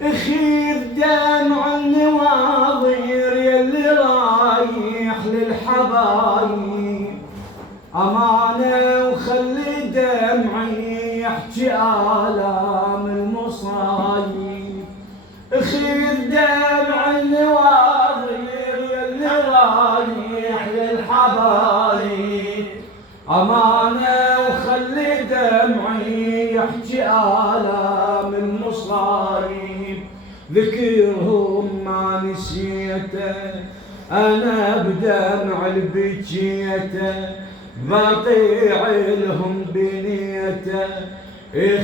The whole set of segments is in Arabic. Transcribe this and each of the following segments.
خير دمع النواظر يلي رايح للحبايب أمانة، وخلي دمعي يحكي آلام المصايب. خير دمع النواظر يلي رايح للحبايب أمانة، وخلي دمعي يحكي آلام المصايب. ذكرهم ما نسيته أنا بدمع البكيته، بطيع لهم بنيته.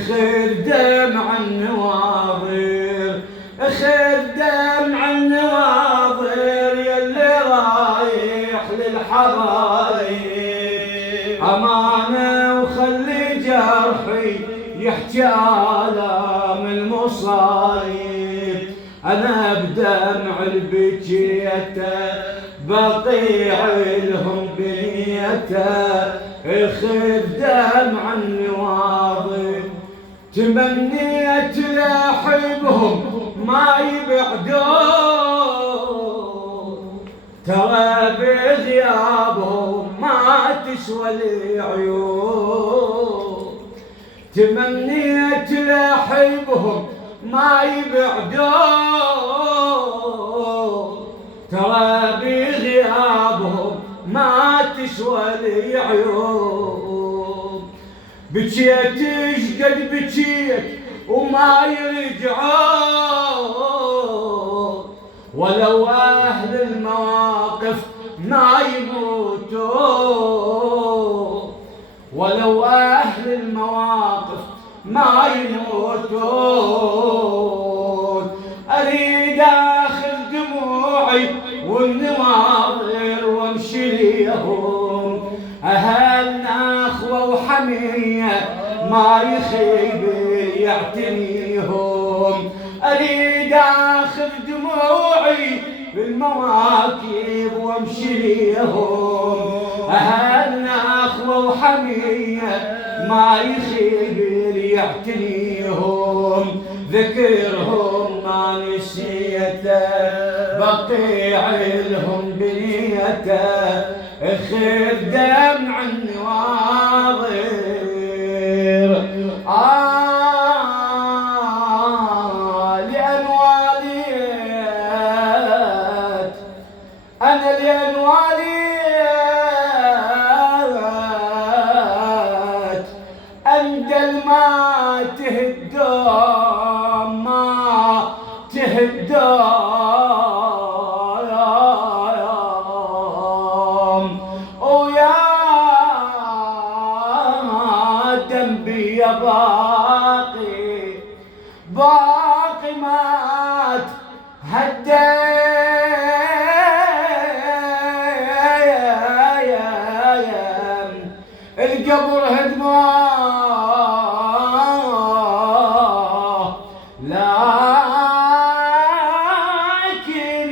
خير دمع النواظر، خير دمع النواظر يلي رايح للحبايب أمانة، وخلي جرحي يحكي آلام المصايب. أنا بدمع البكيته بطيع لهم بنيته. خير دمع النواظر تمنيت لاحبهم ما يبعدون، ترى بغيابهم ما تسوى العيون. تمنيت لاحبهم ما يبعدون، ترى بغيابهم ما تسوى العيون. بكيت شقد بكيت وما يرجعون، ولو أهل المواقف ما يموتون، ولو أهل المواقف ما يموتون. أريد آخذ دموعي والنواظر وامشي ليهم، أهلنا أخوة وحمية ما يخيب يعتنيهم. أريد آخذ دموعي بالمواكب وامشي ليهم، أهلنا أخوة وحمية ما يخيب يعتنيهم. ذكرهم ما نسيته بقيع لهم بنيته. خير دمع النواظر لأن واليت أنا لأن واليت أندل ما تهدم ما تهدم ويا دمبي يا باقي باقي مات هدام القبر هدمه، لكن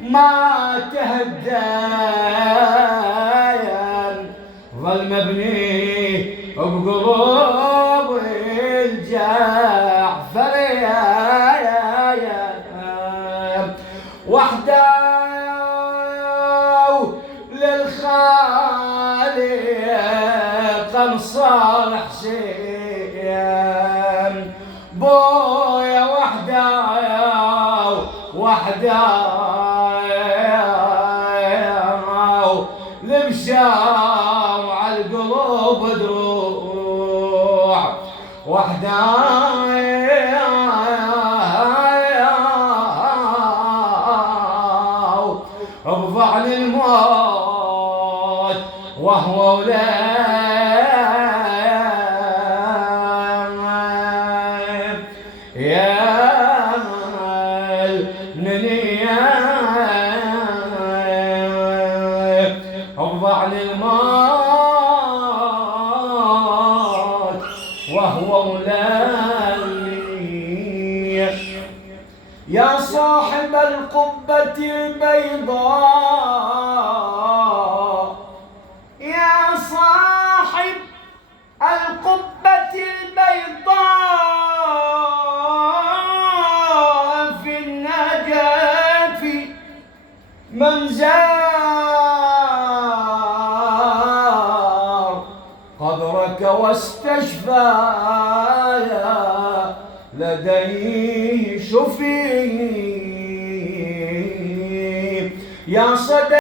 ما تهدم ظل مبني بقلوب الجعفر وحده للخالق انصار حسين بويا وحده وحده لبشار على القلوب دروع وحده ارفع للموت وهو ولاد يا النية ارفع للموت وهو ولادي. يا صاحب القبة البيضاء يا صاحب واستشفى لديه شفي يا صدى